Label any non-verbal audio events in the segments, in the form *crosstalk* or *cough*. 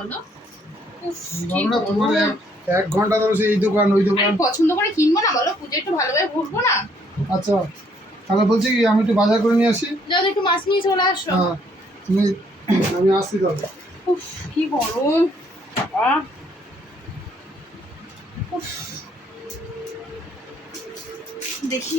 বলো? এক- এক ঘণ্টা ধরে সেই দোকান ওই দোকান। পছন্দ করে কিনবো না বলো? পুজো একটু ভালোভাবে ঘুরবো না? আচ্ছা তাহলে বলছি কি আমি একটু বাজার করে নিয়ে আসি? যাও একটু মাছ নিয়ে চলে আসো। হ্যাঁ তুমি আমি আসছি তাহলে। উফ কি গরম বাবা উফ। দেখি।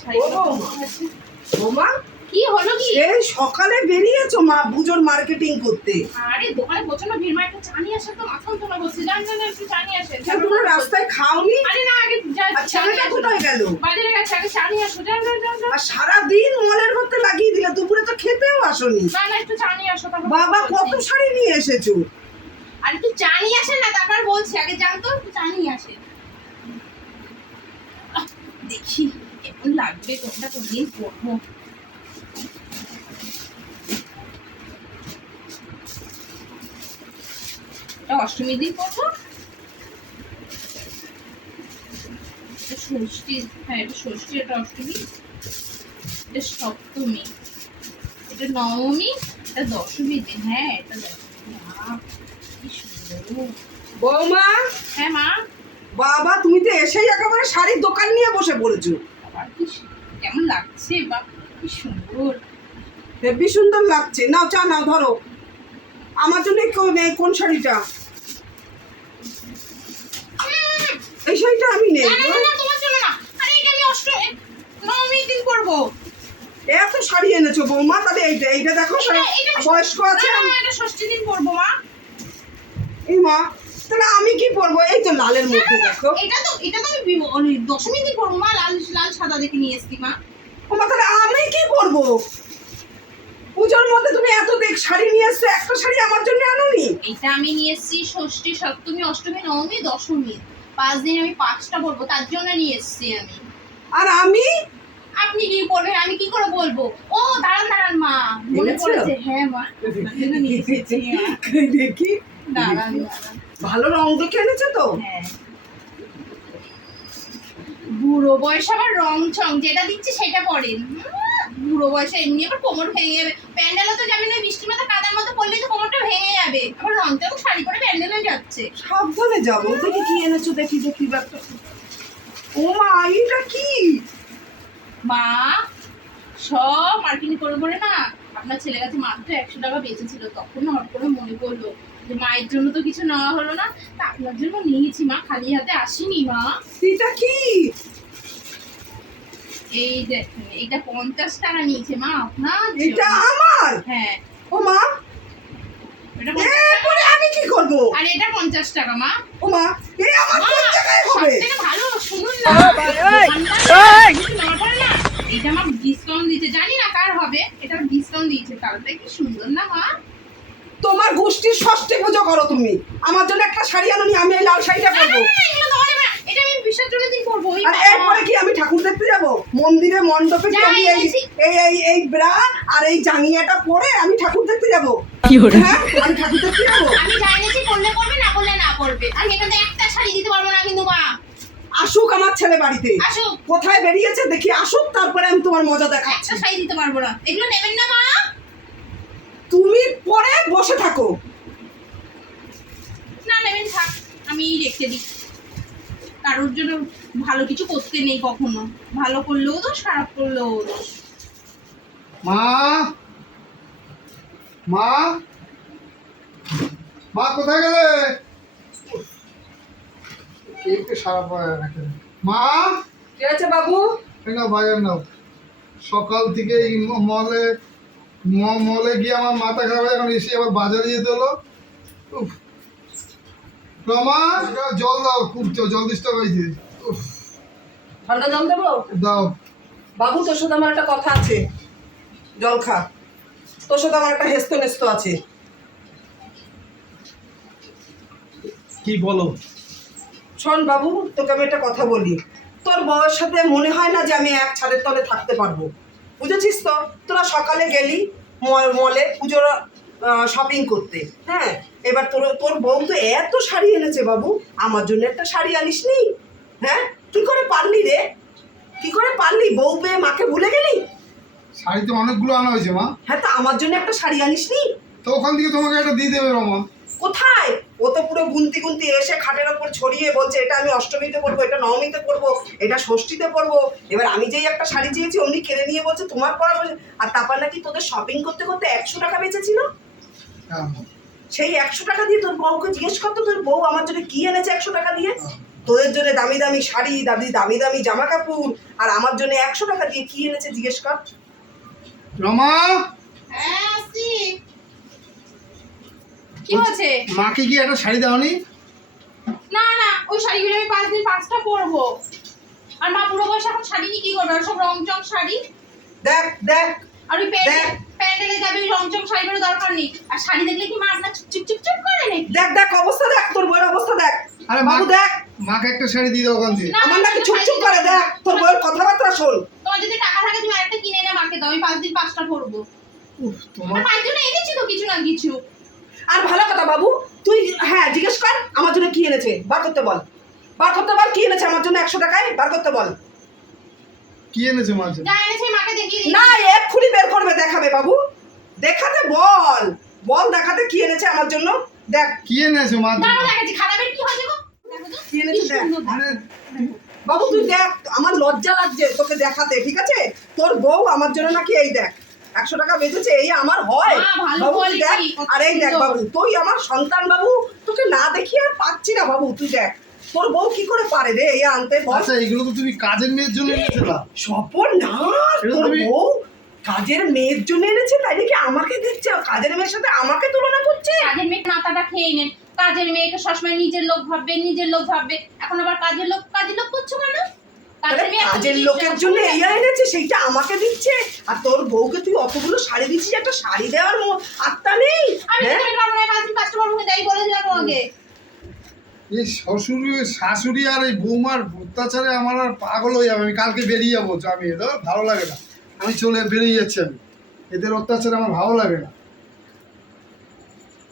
শাড়িগুলো আছে? বৌমা কি হলো কি? এই সকালে বেরিয়েছো মা পুজোর মার্কেটিং করতে। আরে দোকানে প্রচণ্ড ভিড় মা একটু চা নিয়ে আসে তো মাখন তোমার বলছি জান জান একটু চা নিয়ে আসে কেন তোমরা রাস্তায় খাওনি? আরে না আগে ছেলেটা কোথায় গেল? বাজারে গেছে আগে চা নিয়ে আসো যান যান যান। আর সারাদিন মলের মধ্যে লাগিয়ে দিলে দুপুরে তো খেতেও আসনি। না না একটু চা নিয়ে আসো তারপর বাবা কত। শাড়ি নিয়ে এসেছ? আর একটু চা নিয়ে আসেন না তারপর বলছি আগে জান তো একটু চা নিয়ে আসে দেখি। কেমন লাগবে কোনটা অষ্টমীর দিন ষষ্ঠী হ্যাঁ এটা ষষ্ঠী এটা অষ্টমী এটা সপ্তমী এটা নবমী এটা দশমী দিন হ্যাঁ এটা দশমী বৌমা? হ্যাঁ মা। বাবা তুমি তো এসেই একেবারে শাড়ির দোকান নিয়ে বসে পড়েছো। কি কেমন লাগছে বা কি সুন্দর? হেবি সুন্দর লাগছে। নাও চা নাও ধরো। আমার জন্য কোন শাড়িটা? এই শাড়িটা আমি নেই এত শাড়ি এনেছো বৌমা তাহলে এইটা এইটা দেখো বয়স্ক আছে। ষষ্ঠী দিন করব মা। এই মা তাহলে আমি কি পরবো? এই তো লালের মধ্যে দেখো। এটা তো এটা তো আমি দশমীর দিন করব মা লাল লাল সাদা দেখে নিয়ে এসছি মা। ওমা তাহলে আমি কি পরবো? পুজোর মধ্যে তুমি এত দেখ শাড়ি নিয়ে এসছো একটা শাড়ি আমার জন্য আনোনি? এটা আমি নিয়ে এসছি ষষ্ঠী সপ্তমী অষ্টমী নবমী দশমী। পাঁচ দিন আমি পাঁচটা বলব তার জন্য নিয়ে এসছি আমি। আর আমি? আপনি কি করবেন আমি কি করে বলব? ও দাঁড়ান দাঁড়ান মা। মনে পড়েছে হ্যাঁ মা। *laughs* মা। দেখি। দাঁড়ান দাঁড়ান। ভালো রং দেখে এনেছো তো? হ্যাঁ। বুড়ো বয়সে আবার রং চং যেটা দিচ্ছি সেটা পরেন বুড়ো বয়সে এমনি আবার কোমর ভেঙে যাবে। প্যান্ডেলও তো যাবেন ওই বৃষ্টির মতো কাদার মতো পড়লেই তো কোমরটা ভেঙে যাবে। আবার রং চং শাড়ি পরে প্যান্ডেলে যাচ্ছে। সাবধানে যাব দেখি কি এনেছো দেখি দেখি ব্যাগটা ও মা এটা কি? মা সব মার্কেটিং করে করে না আপনার ছেলে কাছে মাত্র একশো টাকা বেঁচেছিল তখন না হঠাৎ করে মনে পড়ল। যে মায়ের জন্য তো কিছু নেওয়া হলো না তা আপনার জন্য নিয়েছি মা খালি হাতে আসিনি মা। এটা কি? এই দেখেন এইটা পঞ্চাশ টাকা নিয়েছে মা আপনার এটা আমার? হ্যাঁ। ও মা এটা পঞ্চাশ টাকা। এরপরে আমি কি করব? আর এটা পঞ্চাশ টাকা মা। ও মা এই আমার মা, কোন হবে? সবথেকে ভালো শুনুন না। দোকানদার না করে না। এটা আমার ডিসকাউন্ট দিতে জানি না কার হবে এটা ডিসকাউন্ট দিয়েছে তাহলে কি সুন্দর না মা। গোষ্ঠীর ষষ্ঠী পুজো করো তুমি। আমার জন্য একটা শাড়ি আনোনি আমি এই লাল শাড়িটা না, না, পরবো। না, না। আর এরপরে কি আমি ঠাকুর দেখতে যাব? মন্দিরে মণ্ডপে কি যাই আমি এই এই এই ব্রা আর এই জাঙ্গিয়াটা পরে আমি ঠাকুর দেখতে যাব। হ্যাঁ আমি ঠাকুর দেখতে যাব। আমি জানিয়েছি করলে করবে না করলে না করবে। আমি এখানে একটা শাড়ি দিতে পারব না কিন্তু মা। আসুক আমার ছেলে বাড়িতে। আসুক। কোথায় বেরিয়েছে দেখি আসুক তারপরে আমি তোমার মজা দেখাচ্ছি। একটা শাড়ি দিতে পারব না। এগুলো নেবেন না মা। তুমি পরে বসে থাকো। না নেবেন থাক আমি রেখে দিই। কারোর জন্য ভালো কিছু করতে নেই কখনো। ভালো করলেও দোষ খারাপ করলেও দোষ। মা! মা! মা কোথায় গেলে? একটু সারা পায় রাখে মা! ঠিক আছে বাবু? নাও বাজার নাও। সকাল থেকে মলে মলে গিয়ে আমার মাথা খারাপ হয়ে এখন এসে আবার বাজারে যেতে হলো। রমা জল দাও খুব জল ডিস্টার্ব হয়েছে উফ, ঠান্ডা জল দেবো? দাও। বাবু তোর সাথে আমার একটা কথা আছে। জল খা। তোর সাথে আমার একটা হেস্ত নেস্ত আছে। কি বলো? শোন বাবু তোকে আমি একটা কথা বলি। তোর বয়স সাথে মনে হয় না যে আমি এক ছাদের তলে থাকতে পারব। বুঝেছিস তো? তোরা সকালে গেলি মল- মলে পুজোর শপিং করতে। হ্যাঁ? এবার তোর তোর বউ তো এত শাড়ি এনেছে বাবু আমার জন্য একটা শাড়ি আনিস নি। হ্যাঁ? কি করে পারলি রে? কি করে পারলি? বউ পেয়ে মাকে ভুলে গেলি? শাড়ি তো অনেকগুলো আনা হয়েছে মা। হ্যাঁ তা আমার জন্য একটা শাড়ি আনিস নি। তো ওখান থেকে তোমাকে একটা দিয়ে দেবে রমা। কোথায়? ও তো পুরো গুনতি গুনতি এসে খাটের ওপর ছড়িয়ে বলছে এটা আমি অষ্টমীতে পরবো এটা নবমীতে পরবো এটা ষষ্ঠীতে পরবো। এবার আমি যেই একটা শাড়ি চেয়েছি অমনি কেড়ে নিয়ে বলছে তোমার পরা বলছে আর তারপর নাকি তোদের শপিং করতে করতে একশো টাকা বেঁচেছিল? হ্যাঁ। সেই একশো টাকা দিয়ে তোর বউকে জিজ্ঞেস করতো তোর বউ আমার জন্য কি এনেছে একশো টাকা দিয়ে? তোদের জন্য দামি দামি শাড়ি দামি দামি দামি জামা কাপড় আর আমার জন্য একশো টাকা দিয়ে কি এনেছে জিজ্ঞেস কর। রমা! হ্যাঁ আসি কি হয়েছে? মাকে কি একটা শাড়ি দাওনি? না না ওই শাড়িগুলো আমি পাঁচ দিন পাঁচটা পরবো। আর মা বুড়ো বয়সে এখন শাড়ি নিয়ে কি করবে? আর সব রং চং শাড়ি? দেখ দেখ আর ওই প্যান্ডেলে যাবে ওই রং চং শাড়িগুলো দরকার নেই। আর শাড়ি দেখলে কি মা আপনার চুপ চুপ চুপ করে নাকি? দেখ দেখ অবস্থা দেখ তোর বউয়ের অবস্থা দেখ। আরে বাবু মা- দেখ। মাকে একটা শাড়ি দিয়ে দাও ওখান থেকে আমার না, নাকি চুপ চুপ করে দেখ। তোর বউয়ের কথাবার্তা শোন। তোমার যদি টাকা থাকে তুমি আরেকটা কিনে এনে মাকে দাও। আমি পাঁচ দিন পাঁচটা পরবো। উফ, তোমার পাঁচ জন্য এনেছি তো কিছু না কিছু। আর ভালো কথা বাবু তুই হ্যাঁ জিজ্ঞেস কর আমার জন্য কি এনেছে? বার করতে বল। বার করতে বল কি এনেছে আমার জন্য একশো টাকায়? বার করতে বল। কি এনেছে দেখিয়ে না এক্ষুনি বের করবে দেখাবে বাবু। দেখাতে বল। বল দেখাতে কি এনেছে আমার জন্য। দেখ। কি এনেছে খারাপের কি এনেছে মানে বাবু তুই দেখ আমার লজ্জা লাগছে তোকে দেখাতে ঠিক আছে? তোর বউ আমার জন্য নাকি এই দেখ। একশো টাকা বেঁচেছে এই আমার হয়। বাবু দেখ। quality, আর এই দেখ বাবু তুই আমার সন্তান বাবু তোকে না দেখিয়ে আর পাচ্ছি না বাবু তুই দেখ। তোর বউ কি করে পারে রে এই আনতে বল। আচ্ছা এগুলো তো তুমি কাজের মেয়ের জন্য এনেছিলা। স্বপন না তোর বউ কাজের মেয়ের জন্য এনেছে তাই নাকি আমাকে দেখছে? কাজের মেয়ের সাথে আমাকে তুলনা করছে? কাজের মেয়ে মাথাটা খেয়ে নেন কাজের মেয়েকে সবসময় নিজের লোক ভাববে নিজের লোক ভাববে। এখন আবার কাজের লোক কাজের লোক করছ কেন? কাজের লোকের জন্য এই এনেছে সেইটা আমাকে দিচ্ছে আর তোর বউকে তুই অতগুলো শাড়ি দিচ্ছিস একটা শাড়ি দেওয়ার আত্মা নেই আমি হ্যাঁ? এই শ্বশুরি শাশুড়ি আর এই বৌমার অত্যাচারে আমার আর পাগল হয়ে যাবে আমি কালকে বেরিয়ে যাব আমি এদের ভালো লাগে না। আমি চলে বেরিয়ে যাচ্ছি আমি। এদের অত্যাচারে আমার ভালো লাগে না।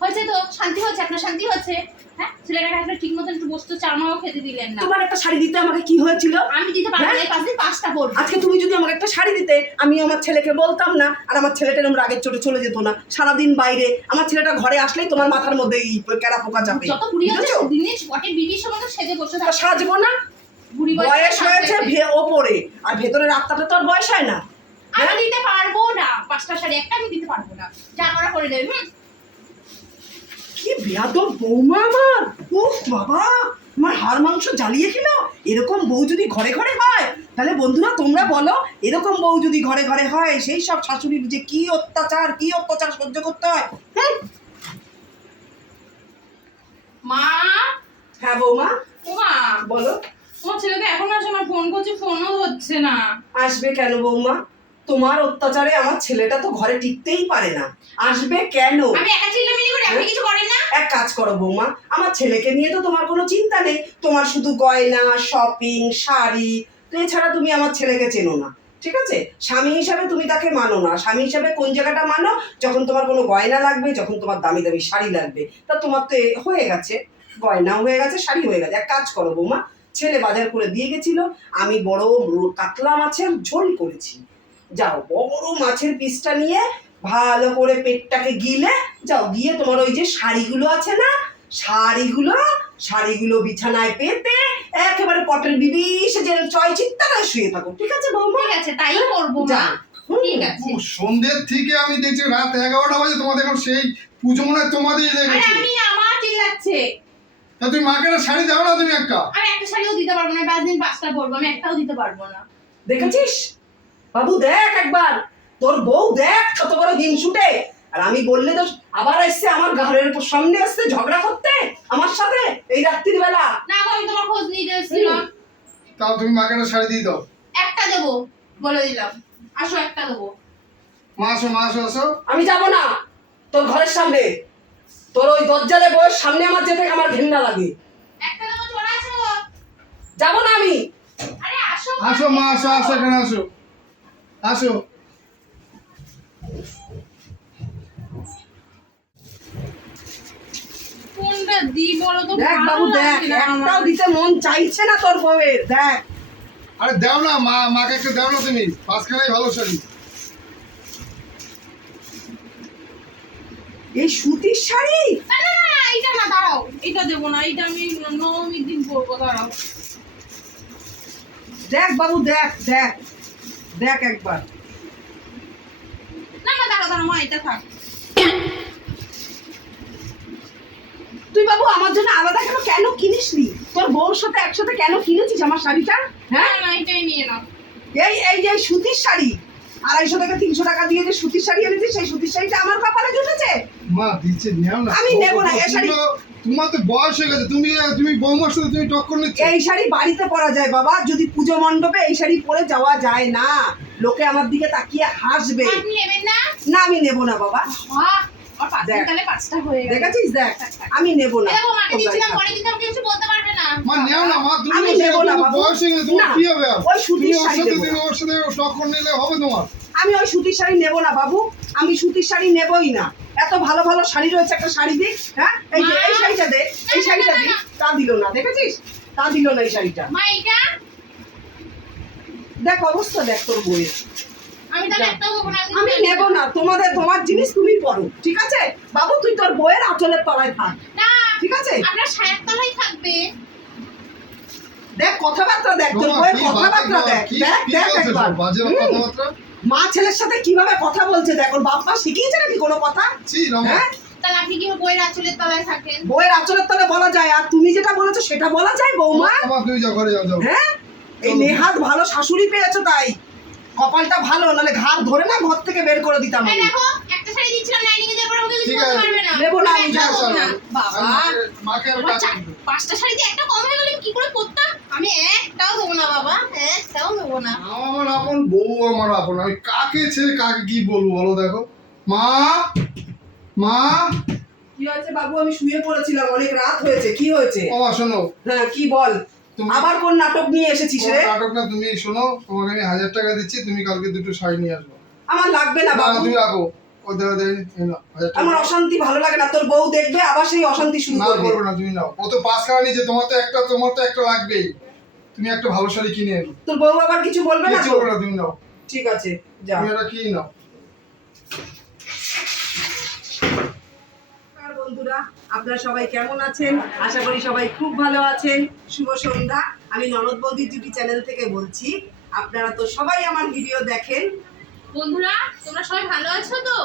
হয়েছে তো শান্তি হচ্ছে আপনার শান্তি হচ্ছে? হ্যাঁ? ছেলেটাকে আসলে ঠিক মতন একটু বস্তু চামাও খেতে দিলেন না। তোমার একটা শাড়ি দিতে আমাকে কি হয়েছিল? আমি দিতে হ্যাঁ? এই পাঁচটা আজকে তুমি যদি আমাকে একটা শাড়ি দিতে আমি আমার ছেলেকে বলতাম না আর আমার ছেলেটা চোটে চলে যেত না। সারাদিন বাইরে আমার ছেলেটা ঘরে আসলেই তোমার মাথার মধ্যে এই ক্যারা পোকা যত বুড়ি হচ্ছে বুঝেছ? দিনে স্পটে বিবির সময় সেজে বসে সাজবো না? বয়স হয়েছে ওপরে। আর ভেতরের আত্মাটা তো আর বয়স হয় না। আমি দিতে পারব না। পাঁচটা শাড়ি একটা আমি দিতে পারব না। যা করা করে দেবে কি বেয়াদব বৌমা আমার? উফ বাবা আমার হাড় মাংস জ্বালিয়ে খেল? এরকম বউ যদি ঘরে ঘরে হয় তাহলে বন্ধুরা তোমরা বলো এরকম বউ যদি ঘরে ঘরে হয় সেই সব শাশুড়ির যে কি অত্যাচার কি অত্যাচার সহ্য করতে হয়? মা? হ্যাঁ বৌমা? ওমা? বলো। তোমার ছেলেকে এখন আসে আমার ফোন করছে ফোনও হচ্ছে না। আসবে কেন বৌমা? তোমার অত্যাচারে আমার ছেলেটা তো ঘরে টিকতেই পারে না। আসবে কেন? আমি একা করি আপনি কিছু করেন না? এক কাজ করো বৌমা আমার ছেলেকে নিয়ে তো তোমার কোনো চিন্তা নেই। তোমার শুধু গয়না শপিং শাড়ি এছাড়া তুমি আমার ছেলেকে চেনো না। ঠিক আছে? স্বামী হিসাবে তুমি তাকে মানো না। স্বামী হিসাবে কোন জায়গাটা মানো? যখন তোমার কোনো গয়না লাগবে যখন তোমার দামি দামি শাড়ি লাগবে। তা তোমার তো হয়ে গেছে। গয়না হয়ে গেছে শাড়ি হয়ে গেছে। এক কাজ করো বৌমা ছেলে বাজার করে দিয়ে গেছিল। আমি বড় কাতলা মাছের ঝোল করেছি। যাও বড় মাছের পিসটা নিয়ে ভালো করে পেটটাকে গিলে যাও গিয়ে তোমার ওই যে শাড়িগুলো আছে না শাড়িগুলো শাড়িগুলো বিছানায় পেতে একেবারে পটের বিবি সেজে চয় চিত্তারায় শুয়ে থাকো ঠিক আছে বৌমা? ঠিক আছে তাই করব যা। ঠিক আছে। সন্ধ্যের থেকে আমি দেখছি রাত এগারোটা বাজে তোমাদের এখন সেই পুজো মনে হয় তোমাদেরই আরে লেগেছে আমি আমার চিল্লাচ্ছে। তা তুমি মাকে একটা শাড়ি দাও না তুমি একটা। আমি একটা শাড়িও দিতে পারব না পাঁচ দিন পাঁচটা পরবো আমি একটাও দিতে পারব না। দেখেছিস? বাবু দেখ একবার। তোর বউ দেখ কত বড় দিন হিংসুটে। আর আমি বললে তো আবার এসছে আমার ঘরের উপর সামনে আসছে ঝগড়া করতে আমার সাথে এই রাত্রির বেলা। না গো, আমি তোমার খোঁজ নিতে এসেছিলাম। তাও তুমি মাকে একটা শাড়ি দিয়ে দাও। একটা দেবো বলে দিলাম। আসো একটা দেবো। মা আসো মা আসো আসো। আমি যাব না। তোর ঘরের সামনে। তোর ওই দরজালে বউয়ের সামনে আমার যেতে আমার ঘেন্না লাগে। একটা দেবো চলে আসো। যাব না আমি। আরে আসো। আসো মা আসো আসো এখানে আসো। আসো। কোনটা দি বলো তো? দেখ বাবু দেখ লাগছে না আমার। একটাও দিতে মন চাইছে না তোর বউয়ের দেখ। আরে দাও না মা মাকে একটু দাও না তুমি। পাঁচখানাই ভালো শাড়ি। এই সুতির শাড়ি? না না না না, এইটা না দাঁড়াও। এটা দেবো না এইটা আমি নবমীর দিন পরবো দাঁড়াও। দেখ বাবু দেখ দেখ। দেখ একবার। না না দাঁড়াও দাঁড়াও মা এটা থাক। তুই বাবু আমার জন্য আলাদা কেন কেন কিনিস নি তোর বউর সাথে একসাথে কেন কিনেছিস আমার শাড়িটা? হ্যাঁ? না না এটাই নিয়ে নাও। এই এই যে সুতির শাড়ি আড়াইশো টাকা তিনশো টাকা দিয়ে যে সুতির শাড়ি এনেছিস সেই সুতির শাড়িটা আমার কপালে জুটেছে? মা দিচ্ছে নেও না। আমি নেব না, এ শাড়ি- তোমার তো বয়স হয়ে গেছে তুমি তুমি বৌমার সাথে তুমি টক্কর নিচ্ছ। এই শাড়ি বাড়িতে পরা যায় বাবা যদি পুজো মণ্ডপে এই শাড়ি পরে যাওয়া যায় না লোকে আমার দিকে তাকিয়ে হাসবে। আপনি নেবেন না? না আমি নেব না বাবা। দেখ। হয়ে দেখেছিস? আমি নেব না। আমি নেব না, হয়ে ওই সুতির শাড়ি আমি ওই সুতির শাড়ি নেব না বাবু আমি সুতির শাড়ি নেবই না। এত ভালো ভালো শাড়ি রয়েছে একটা শাড়ি দিক হ্যাঁ? এই যে এই শাড়িটা দে এই শাড়িটা দিক তা দিল না দেখেছিস? তা দিল না এই শাড়িটা। মা এটা দেখ অবস্থা দেখ তোর বইয়ের। আমি তাহলে যা। একটাও না আমি নেব না। তোমাদের তোমার জিনিস তুমি পড়ো ঠিক আছে? বাবু তুই তোর বইয়ের আঁচলের তলায় থাক না ঠিক আছে? আপনার সায়ার তলায় থাকবে। দেখ কথাবার্তা দেখ তোর বইয়ের কথাবার্তা দেখ দেখ দেখ একবার। বাজে কথাবার্তা? মা ছেলের সাথে কীভাবে কথা বলছে দেখো বাপ মা শিখিয়েছে নাকি কোনো কথা? হ্যাঁ? তাহলে আপনি কি বইয়ের আঁচলের তলায় থাকেন? বইয়ের আঁচলের তলে বলা যায় আর তুমি যেটা বলেছ সেটা বলা যায় বৌমা? হ্যাঁ? এই নেহাত ভালো শাশুড়ি পেয়েছ তাই। কপালটা ভালো নাহলে ঘাড় ধরে না ঘর থেকে বের করে দিতাম আমি। দেখো একটা শাড়ি দিচ্ছিলাম লাইনিং এর পরে আমাকে কিছু বলতে পারবে না। নেব না, আমি আমি যাব না। বাবা মাকে- আমি। পাঁচটা শাড়িতে একটা কম হয়ে গেলে আমি কি করে করতাম? আমি একটাও দেবো না বাবা একটাও দেবো না। আমার আপন বউ আমার আপন। আমি কাকে ছেড়ে কাকে কি বলব বলো দেখো। মা মা। কি হয়েছে বাবু? আমি শুয়ে পড়েছিলাম অনেক রাত হয়েছে। কি হয়েছে? ও শোনো। হ্যাঁ কি বল? আবার কোন নাটক নিয়ে এসেছিস রে? তোমার নাটক না তুমি শোনো তোমাকে আমি হাজার টাকা দিচ্ছি তুমি কালকে দুটো শাড়ি নিয়ে আসব। আমার লাগবে না বাবু। তুমি রাখো। আমার অশান্তি ভালো লাগে না তোর বউ দেখবে আবার সেই অশান্তি শুরু না করবে। না তুমি নাও। ও তো পাঁচ খাওয়া নিয়েছে তোমার তো একটা তোমার তো একটা লাগবেই। তুমি একটা ভালো শাড়ি কিনে এনো। তোর বউ আবার কিছু বলবে না কিছু হবে না তুমি নাও। ঠিক আছে যা। তুমি এটা কি নাও। নমস্কার বন্ধুরা। আপনারা সবাই কেমন আছেন? আশা করি সবাই খুব ভালো আছেন। শুভ সন্ধ্যা। আমি ননদ বৌদি জুটি চ্যানেল থেকে বলছি আপনারা তো সবাই আমার ভিডিও দেখেন। বন্ধুরা তোমরা সবাই ভালো আছো তো?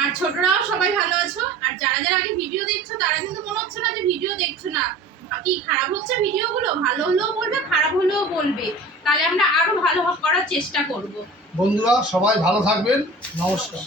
আর ছোটরাও সবাই ভালো আছো? আর যারা যারা আগে ভিডিও দেখছ তারা কিন্তু মনে হচ্ছে না যে ভিডিও দেখছ না। কি খারাপ হচ্ছে ভিডিওগুলো ভালো হলেও বলবে খারাপ হলেও বলবে। তাহলে আমরা আরও ভালো করার চেষ্টা করব। বন্ধুরা সবাই ভালো থাকবেন। নমস্কার।